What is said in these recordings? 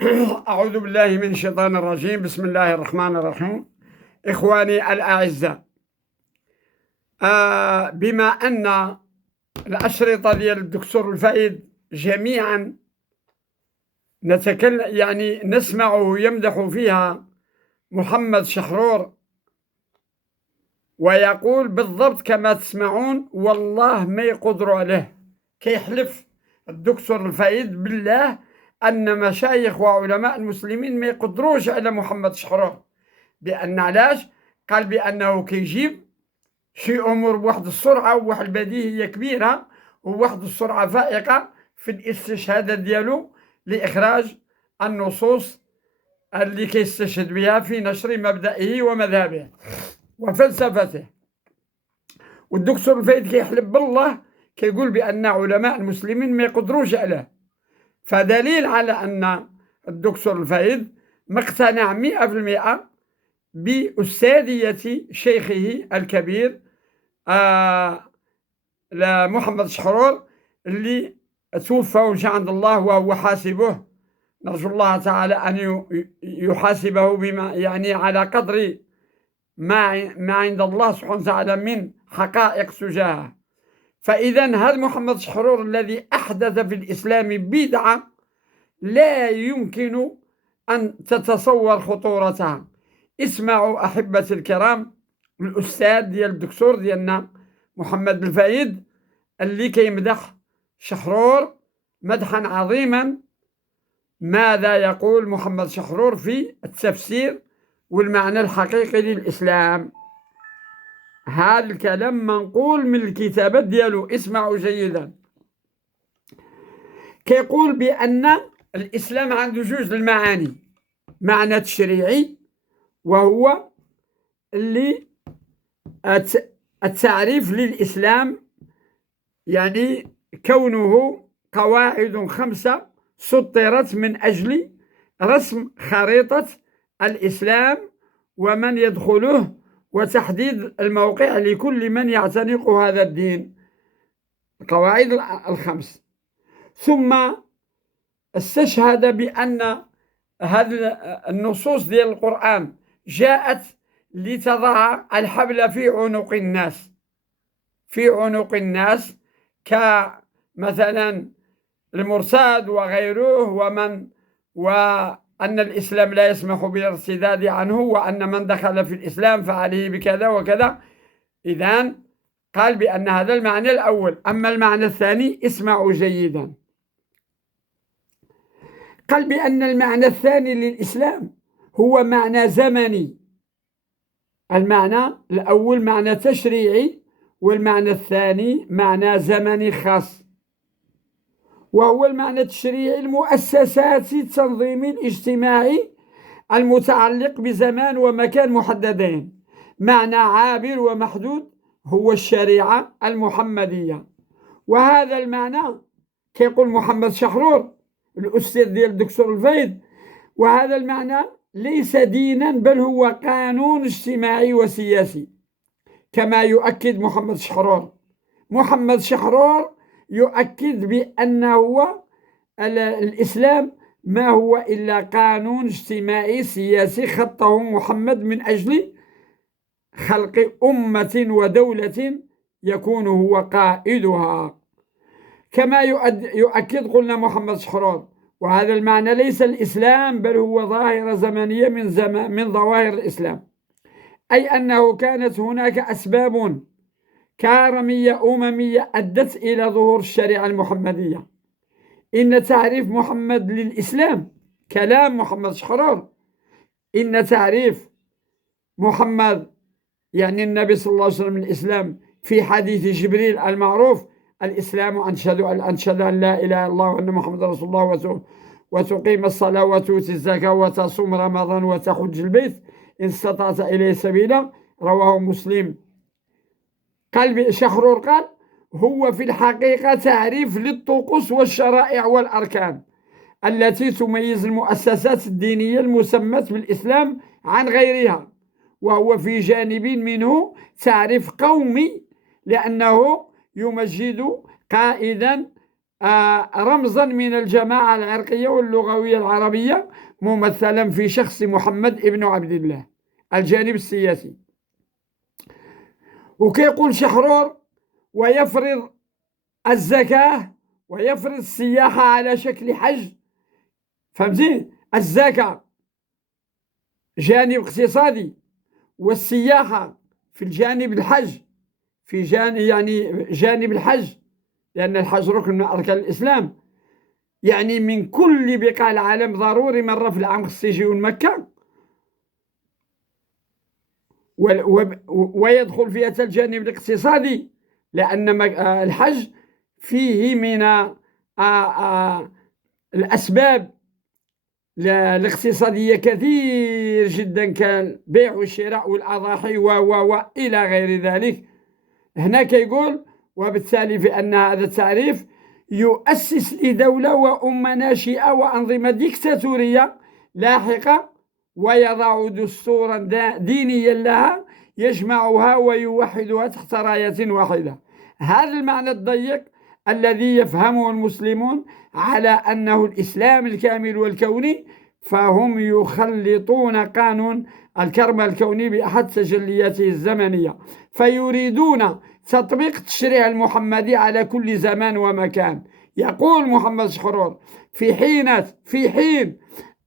أعوذ بالله من الشيطان الرجيم. بسم الله الرحمن الرحيم. إخواني الأعزاء، بما أن الأشرطة ديال الدكتور الفايد جميعا نتكلم، يعني نسمعه يمدح فيها محمد شحرور ويقول بالضبط كما تسمعون، والله ما يقدروا عليه. كيحلف الدكتور الفايد بالله أن مشايخ وعلماء المسلمين ما يقدروش على محمد شحرور. بأن علاش؟ قال بأنه كيجيب شي أمور بواحد السرعة وواحد البديهية كبيرة وواحد السرعة فائقة في الاستشهادات ديالو لإخراج النصوص اللي كيستشهد بها في نشر مبدئه ومذهبه وفلسفته. والدكتور الفايد كيحلف بالله، كيقول بأن علماء المسلمين ما يقدروش عليه. فدليل على أن الدكتور الفايد مقتنع 100% بأستاذية شيخه الكبير محمد شحرور، اللي توفى وجاء عند الله وهو حاسبه. نرجو الله تعالى أن يحاسبه بما يعني على قدر ما عند الله سبحانه وتعالى من حقائق تجاهه. فإذا هذا محمد شحرور الذي أحدث في الإسلام بدعة لا يمكن أن تتصور خطورتها. اسمعوا أحبتي الكرام الأستاذ ديال الدكتور ديالنا محمد الفايد اللي كيمدح شحرور مدحا عظيما. ماذا يقول محمد شحرور في التفسير والمعنى الحقيقي للإسلام؟ هذا الكلام منقول من الكتابات ديالو، اسمعوا جيدا. كيقول بأن الإسلام عنده جوج المعاني: معنى تشريعي وهو اللي التعريف للإسلام، يعني كونه قواعد 5 سطرت من أجل رسم خريطة الإسلام ومن يدخله وتحديد الموقع لكل من يعتنق هذا الدين، القواعد 5. ثم استشهد بأن هذه النصوص ديال القرآن جاءت لتضع الحبل في عنق الناس كمثلا المرتاد وغيره، وأن الإسلام لا يسمح بالارتداد عنه، وأن من دخل في الإسلام فعليه بكذا وكذا. إذن قال بأن هذا المعنى الأول. أما المعنى الثاني اسمعوا جيدا. قال بأن المعنى الثاني للإسلام هو معنى زمني. المعنى الأول معنى تشريعي، والمعنى الثاني معنى زمني خاص. وهو المعنى التشريعي المؤسسات التنظيمي الاجتماعي المتعلق بزمان ومكان محددين. معنى عابر ومحدود هو الشريعة المحمدية. وهذا المعنى كيقول محمد شحرور الأستاذ ديال الدكتور الفايد، وهذا المعنى ليس دينا بل هو قانون اجتماعي وسياسي، كما يؤكد محمد شحرور. محمد شحرور يؤكد بأنه الإسلام ما هو إلا قانون اجتماعي سياسي خطه محمد من أجل خلق أمة ودولة يكون هو قائدها. كما يؤكد قلنا محمد شحرور، وهذا المعنى ليس الإسلام بل هو ظاهرة زمنية من ظواهر الإسلام، أي أنه كانت هناك أسباب كارمية أممية أدت إلى ظهور الشريعة المحمدية. إن تعريف محمد للإسلام كلام محمد شحرور. إن تعريف محمد يعني النبي صلى الله عليه وسلم الإسلام في حديث جبريل المعروف: الإسلام أن تشهد أن لا إله إلا الله وأن محمد رسول الله وتقيم الصلاة وتؤتي الزكاة وتصوم رمضان وتحج البيت إن استطعت إليه سبيلا. رواه مسلم. قال شحرور قال: هو في الحقيقة تعريف للطقوس والشرائع والأركان التي تميز المؤسسات الدينية المسماة بالإسلام عن غيرها، وهو في جانب منه تعريف قومي لأنه يمجد قائدا رمزا من الجماعة العرقية واللغوية العربية، ممثلا في شخص محمد ابن عبد الله. الجانب السياسي، وكيقول شحرور: ويفرض الزكاة ويفرض السياحة على شكل حج. فهمتي؟ الزكاة جانب اقتصادي، والسياحة في الجانب الحج، في جانب يعني جانب الحج، لأن الحج ركن من أركان الإسلام. يعني من كل بقاع العالم ضروري مرة في العام خص يجيو مكة، ويدخل فيها الجانب الاقتصادي، لأن الحج فيه من الأسباب الاقتصادية كثير جدا، كالبيع والشراء والأضاحي إلى غير ذلك. هنا كيقول: وبالتالي فإن هذا التعريف يؤسس لدولة وأمة ناشئة وأنظمة ديكتاتورية لاحقة، ويضع دستورا دينيا لها يجمعها ويوحدها تحت راية واحدة. هذا المعنى الضيق الذي يفهمه المسلمون على أنه الإسلام الكامل والكوني، فهم يخلطون قانون الكرم الكوني بأحد تجلياته الزمنية، فيريدون تطبيق التشريع المحمدي على كل زمان ومكان. يقول محمد شحرور: في حين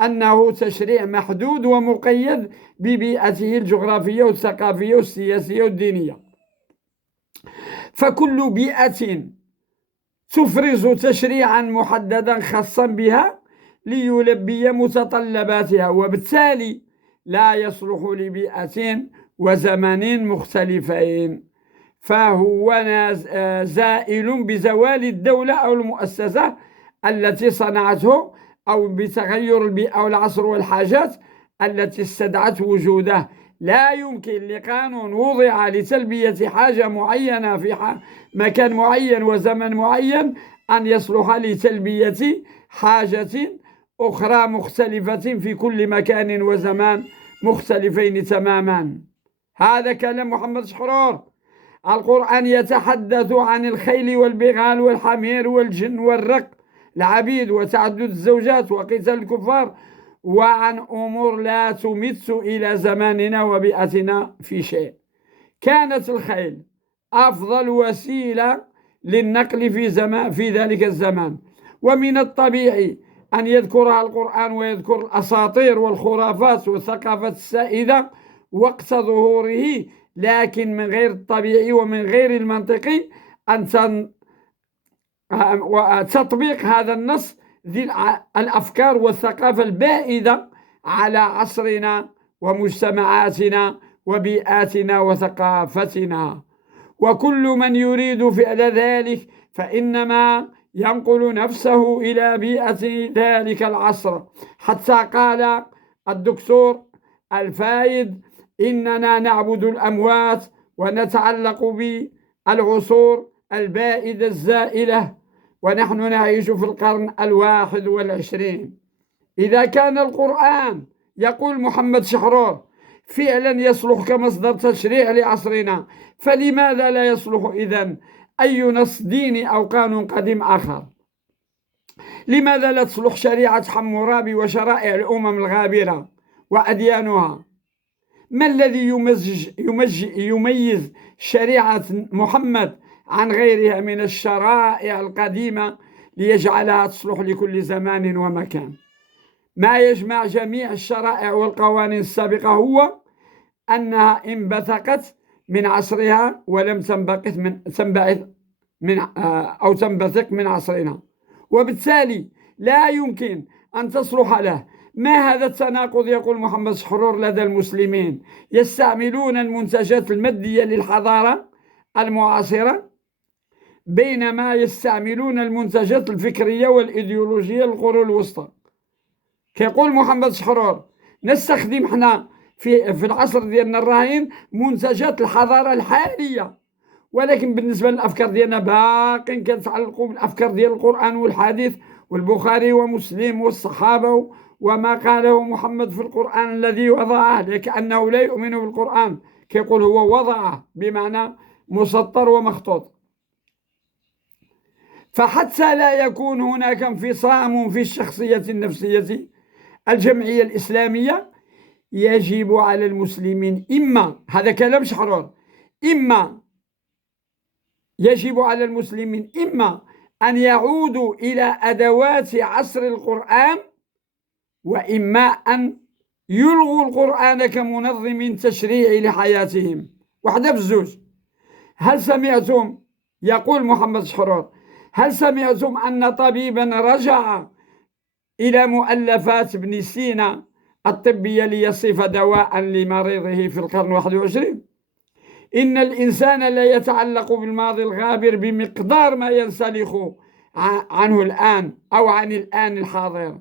أنه تشريع محدود ومقيد ببيئته الجغرافية والثقافية والسياسية والدينية، فكل بيئة تفرز تشريعا محددا خاصا بها ليلبي متطلباتها، وبالتالي لا يصلح لبيئة وزمن مختلفين، فهو زائل بزوال الدولة أو المؤسسة التي صنعته، أو بتغير البيئة والعصر والحاجات التي استدعت وجوده. لا يمكن لقانون وضع لتلبية حاجة معينة في مكان معين وزمن معين أن يصلح لتلبية حاجة أخرى مختلفة في كل مكان وزمان مختلفين تماما. هذا كلام محمد شحرور. القرآن يتحدث عن الخيل والبغال والحمير والجن والرق العبيد وتعدد الزوجات وقتال الكفار، وعن أمور لا تمت إلى زماننا وبيئتنا في شيء. كانت الخيل أفضل وسيلة للنقل في ذلك الزمان، ومن الطبيعي أن يذكرها القرآن ويذكر الأساطير والخرافات والثقافة السائدة وقت ظهوره، لكن من غير الطبيعي ومن غير المنطقي أن تطبيق هذا النص ذي الأفكار والثقافة البائدة على عصرنا ومجتمعاتنا وبيئاتنا وثقافتنا. وكل من يريد فعل ذلك فإنما ينقل نفسه إلى بيئة ذلك العصر. حتى قال الدكتور الفايد: إننا نعبد الأموات ونتعلق بالعصور البائدة الزائلة، ونحن نعيش في القرن 21. إذا كان القرآن، يقول محمد شحرور، فعلا يصلح كمصدر تشريع لعصرنا، فلماذا لا يصلح إذن أي نص ديني أو قانون قديم آخر؟ لماذا لا تصلح شريعة حمورابي وشرائع الأمم الغابرة وأديانها؟ ما الذي يميز شريعة محمد عن غيرها من الشرائع القديمة ليجعلها تصلح لكل زمان ومكان؟ ما يجمع جميع الشرائع والقوانين السابقة هو أنها انبثقت من عصرها ولم تنبثق من عصرنا، وبالتالي لا يمكن أن تصلح له. ما هذا التناقض؟ يقول محمد شحرور: لدى المسلمين يستعملون المنتجات المادية للحضارة المعاصرة، بينما يستعملون المنتجات الفكرية والإيديولوجية للقرون الوسطى. كيقول محمد شحرور: نستخدم احنا في العصر ديالنا الراهن منتجات الحضارة الحالية، ولكن بالنسبة للأفكار ديالنا باقين كنتعلقوا بالأفكار ديال القرآن والحديث والبخاري ومسلم والصحابة وما قاله محمد في القرآن الذي وضعه، لكأنه لا يؤمن بالقرآن. كيقول هو وضعه بمعنى مسطر ومخطوط. فحتى لا يكون هناك انفصام في الشخصية النفسية الجمعية الإسلامية، يجب على المسلمين هذا كلام شحرور، يجب على المسلمين أن يعودوا إلى أدوات عصر القرآن، وإما أن يلغوا القرآن كمنظم تشريعي لحياتهم. واحدة بزوج. هل سمعتم، يقول محمد شحرور، هل سمعتم أن طبيبا رجع إلى مؤلفات ابن سينا الطبية ليصف دواء لمريضه في القرن 21؟ إن الإنسان لا يتعلق بالماضي الغابر بمقدار ما ينسلخ عنه الآن أو عن الآن الحاضر،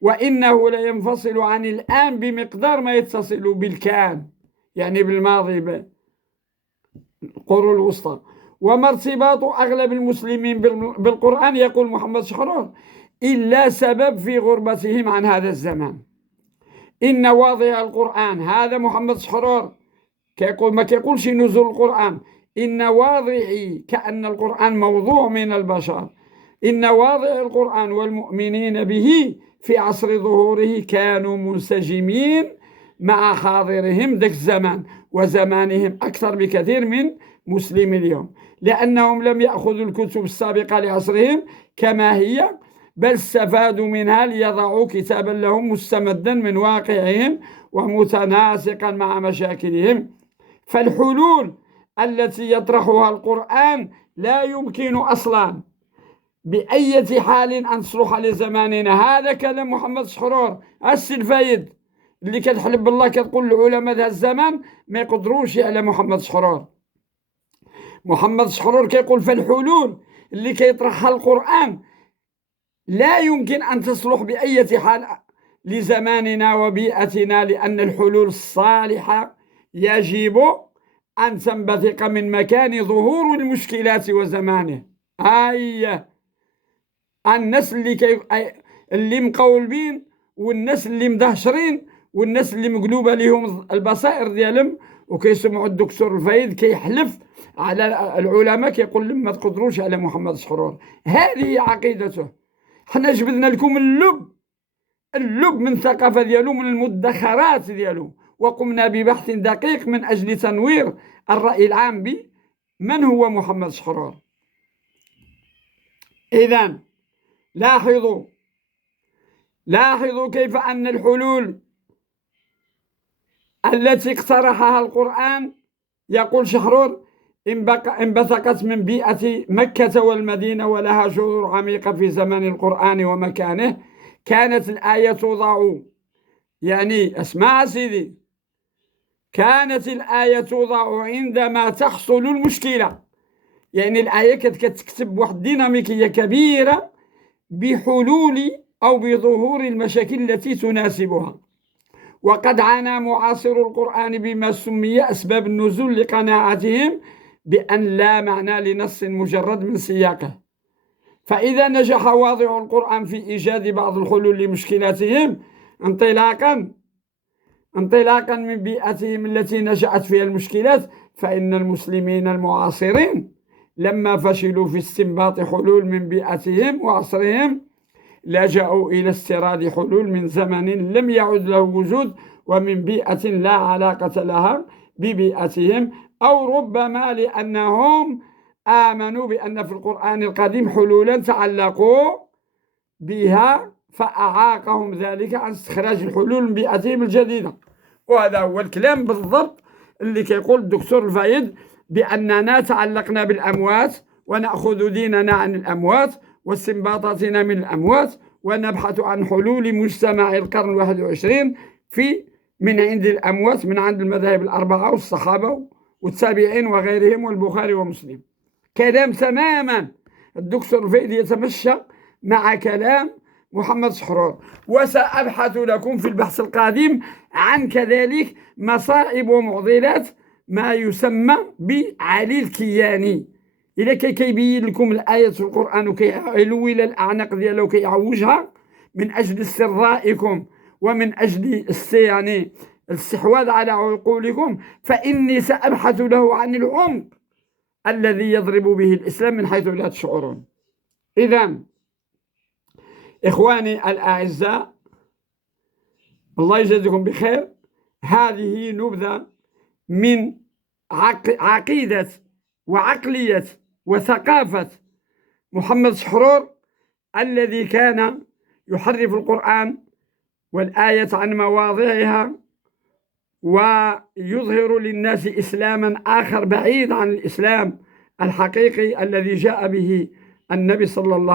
وإنه لا ينفصل عن الآن بمقدار ما يتصل بالكان، يعني بالماضي بالقرون الوسطى. وما ارتباط أغلب المسلمين بالقرآن، يقول محمد شحرور، إلا سبب في غربتهم عن هذا الزمان. إن واضع القرآن، هذا محمد شحرور ما كيقولش نزول القرآن، إن واضعي كأن القرآن موضوع من البشر. إن واضع القرآن والمؤمنين به في عصر ظهوره كانوا منسجمين مع حاضرهم ذاك الزمان وزمانهم أكثر بكثير من مسلم اليوم، لأنهم لم يأخذوا الكتب السابقة لعصرهم كما هي، بل استفادوا منها ليضعوا كتابا لهم مستمدا من واقعهم ومتناسقا مع مشاكلهم. فالحلول التي يطرحها القرآن لا يمكن أصلا بأي حال أن تصلح لزماننا. هذا كلام محمد شحرور السلفايد اللي كتحلف بالله كتقول العلماء ذا الزمان ما يقدروش على محمد شحرور. محمد شحرور كيقول فالحلول اللي كيطرحها القرآن لا يمكن أن تصلح بأي حال لزماننا وبيئتنا، لأن الحلول الصالحة يجب أن تنبثق من مكان ظهور المشكلات وزمانه. الناس اللي مقولبين، والناس اللي مدهشرين، والناس اللي مقلوبة لهم البصائر ديالهم، وكيسمعوا الدكتور الفايد كيحلف على العلماء كيقول لهم ما تقدروش على محمد شحرور. هذه عقيدته. حنا جبدنا لكم اللب من الثقافة ديالو، من المدخرات ديالو، وقمنا ببحث دقيق من أجل تنوير الرأي العام بمن هو محمد شحرور. إذن لاحظوا كيف أن الحلول التي اقترحها القرآن، يقول شحرور، انبثقت من بيئة مكة والمدينة ولها جذور عميقة في زمن القرآن ومكانه. كانت الآية توضع، يعني اسمع سيدي، كانت الآية توضع عندما تحصل المشكلة، يعني الآية كتكتب واحد ديناميكية كبيرة بحلول أو بظهور المشاكل التي تناسبها. وقد عانى معاصر القرآن بما سمي أسباب النزول لقناعتهم بأن لا معنى لنص مجرد من سياقه. فإذا نجح واضع القرآن في إيجاد بعض الحلول لمشكلاتهم انطلاقا من بيئتهم التي نشأت فيها المشكلات، فإن المسلمين المعاصرين لما فشلوا في استنباط حلول من بيئتهم وعصرهم لجأوا إلى استيراد حلول من زمن لم يعد له وجود، ومن بيئة لا علاقة لها ببيئتهم، أو ربما لأنهم آمنوا بأن في القرآن القديم حلولا تعلقوا بها فأعاقهم ذلك عن استخراج الحلول من بيئتهم الجديدة. وهذا هو الكلام بالضبط اللي كيقول الدكتور الفايد، بأننا تعلقنا بالأموات ونأخذ ديننا عن الأموات واستنباطاتنا من الأموات، ونبحث عن حلول مجتمع القرن 21 من عند الأموات، من عند المذاهب الأربعة والصحابة والتابعين وغيرهم والبخاري ومسلم. كلام تماما الدكتور الفايد يتمشى مع كلام محمد شحرور. وسأبحث لكم في البحث القادم عن كذلك مصائب ومعضلات ما يسمى بعلي الكياني، إلا كيبين لكم الآية في القرآن وكيعلو إلى الأعناق ديالها وكيعوجها من أجل استرضائكم ومن أجل يعني الاستحواذ على عقولكم، فإني سأبحث له عن العمق الذي يضرب به الإسلام من حيث لا تشعرون. إذا إخواني الأعزاء، الله يجزيكم بخير. هذه نبذة من عقيدة وعقلية وثقافة محمد شحرور، الذي كان يحرف القرآن والآية عن مواضعها ويظهر للناس إسلاما آخر بعيد عن الإسلام الحقيقي الذي جاء به النبي صلى الله عليه وسلم.